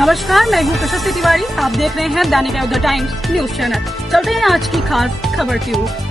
नमस्कार, मैं हूँ प्रशस्ति तिवारी। आप देख रहे हैं दैनिक द टाइम्स न्यूज चैनल। चलते हैं आज की खास खबर की ओर।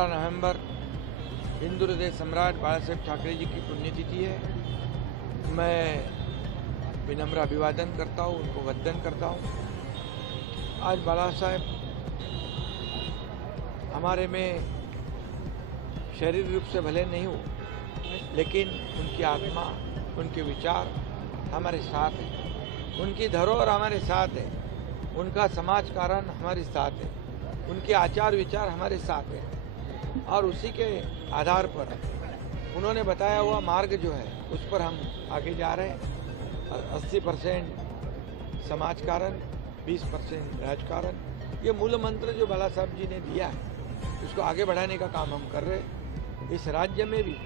नवंबर हिंदू हृदय सम्राट बाला साहेब ठाकरे जी की पुण्यतिथि है। मैं विनम्र अभिवादन करता हूँ, उनको वंदन करता हूँ। आज बाला साहेब हमारे में शारीरिक रूप से भले नहीं हो, लेकिन उनकी आत्मा, उनके विचार हमारे साथ है, उनकी धरोहर हमारे साथ है, उनका समाज कारण हमारे साथ है, उनके आचार विचार हमारे साथ है और उसी के आधार पर उन्होंने बताया हुआ मार्ग जो है उस पर हम आगे जा रहे हैं। और 80% समाज कारण, 20% राजकारण, ये मूल मंत्र जो बाला साहब जी ने दिया है उसको आगे बढ़ाने का काम हम कर रहे हैं। इस राज्य में भी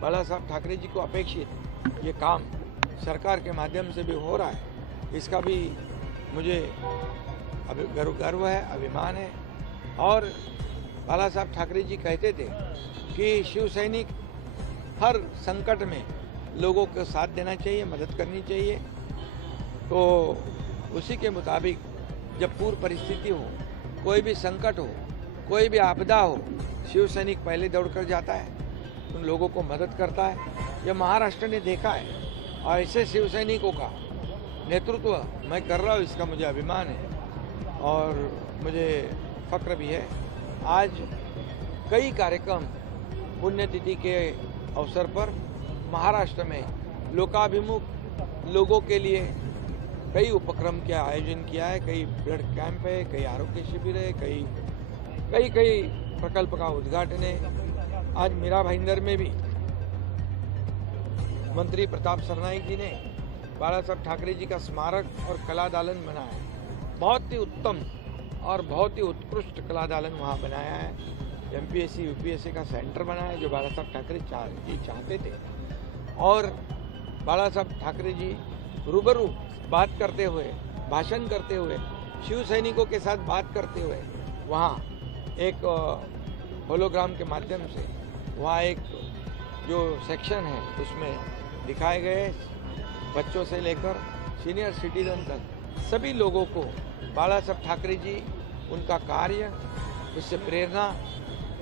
बाला साहब ठाकरे जी को अपेक्षित ये काम सरकार के माध्यम से भी हो रहा है, इसका भी मुझे गर्व है, अभिमान है। और बाला साहब ठाकरे जी कहते थे कि शिव सैनिक हर संकट में लोगों को साथ देना चाहिए, मदद करनी चाहिए। तो उसी के मुताबिक जब पूर्व परिस्थिति हो, कोई भी संकट हो, कोई भी आपदा हो, शिव सैनिक पहले दौड़कर जाता है, उन लोगों को मदद करता है। यह महाराष्ट्र ने देखा है और ऐसे शिव सैनिकों का नेतृत्व मैं कर रहा हूँ, इसका मुझे अभिमान है और मुझे फक्र भी है। आज कई कार्यक्रम पुण्यतिथि के अवसर पर महाराष्ट्र में लोकाभिमुख लोगों के लिए कई उपक्रम का आयोजन किया है। कई ब्लड कैंप है, कई आरोग्य शिविर है, कई प्रकल्प का उद्घाटन है। आज मीरा भाईंदर में भी मंत्री प्रताप सरनाईक जी ने बाला साहब ठाकरे जी का स्मारक और कला दालन बनाया है। बहुत ही उत्तम और बहुत ही उत्कृष्ट कला दालन वहाँ बनाया है। MPSC UPSC का सेंटर बनाया है जो बाला साहब ठाकरे जी चाहते थे। और बाला साहब ठाकरे जी रूबरू बात करते हुए, भाषण करते हुए, शिव सैनिकों के साथ बात करते हुए वहाँ एक होलोग्राम के माध्यम से वहाँ एक जो सेक्शन है उसमें दिखाए गए, बच्चों से लेकर सीनियर सिटीजन तक सभी लोगों को बाला साहब ठाकरे जी, उनका कार्य, उससे प्रेरणा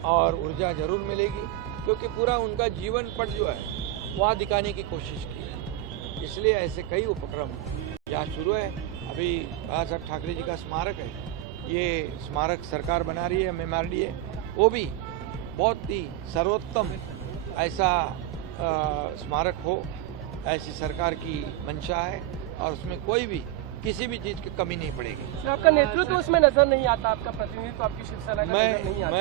और ऊर्जा जरूर मिलेगी, क्योंकि पूरा उनका जीवन पट जो है वहाँ दिखाने की कोशिश की है। इसलिए ऐसे कई उपक्रम यहाँ शुरू है। अभी बाला साहब ठाकरे जी का स्मारक है, ये स्मारक सरकार बना रही है, MMRDA, वो भी बहुत ही सर्वोत्तम ऐसा स्मारक हो, ऐसी सरकार की मंशा है और उसमें कोई भी किसी भी चीज की कमी नहीं पड़ेगी। आपका नेतृत्व उसमें नजर नहीं आता, आपका प्रतिनिधित्व आपकी शिवसेना का नजर नहीं आता।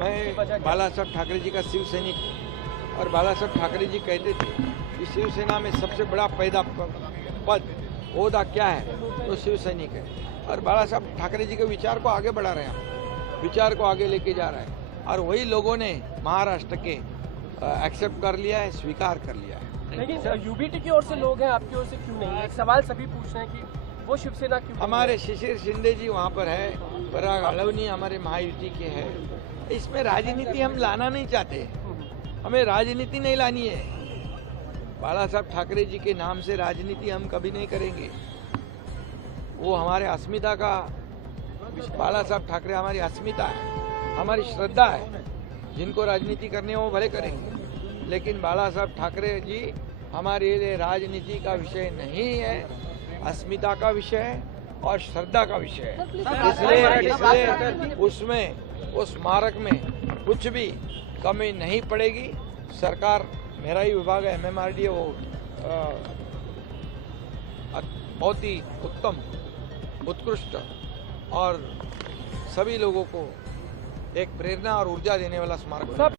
मैं बाला साहब ठाकरे जी का शिव सैनिक हूँ और बाला साहब ठाकरे जी कहते थे कि शिवसेना में सबसे बड़ा पैदा पद ओहदा क्या है, तो शिव सैनिक है। और बाला साहब ठाकरे जी के विचार को आगे बढ़ा रहे हैं, विचार को आगे लेके जा रहे हैं और वही लोगों ने महाराष्ट्र के एक्सेप्ट कर लिया है, स्वीकार कर लिया है। लेकिन यूबीटी की ओर से लोग हैं, आपकी ओर से क्यों नहीं? एक सवाल सभी पूछ रहे हैं कि वो शिवसेना क्यों? हमारे शिशिर शिंदे जी वहाँ पर है, पराग अळवनी हमारे महायुति के हैं। इसमें राजनीति हम लाना नहीं चाहते, हमें राजनीति नहीं लानी है। बाला साहब ठाकरे जी के नाम से राजनीति हम कभी नहीं करेंगे। वो हमारे अस्मिता का, बाला साहब ठाकरे हमारी अस्मिता है, हमारी श्रद्धा है। जिनको राजनीति करनी है वो भले करेंगे, लेकिन बाला साहब ठाकरे जी हमारे लिए राजनीति का विषय नहीं है, अस्मिता का विषय है और श्रद्धा का विषय है। इसलिए उसमें, उस स्मारक में कुछ भी कमी नहीं पड़ेगी। सरकार, मेरा ही विभाग है MMRDA, वो बहुत ही उत्तम, उत्कृष्ट और सभी लोगों को एक प्रेरणा और ऊर्जा देने वाला स्मारक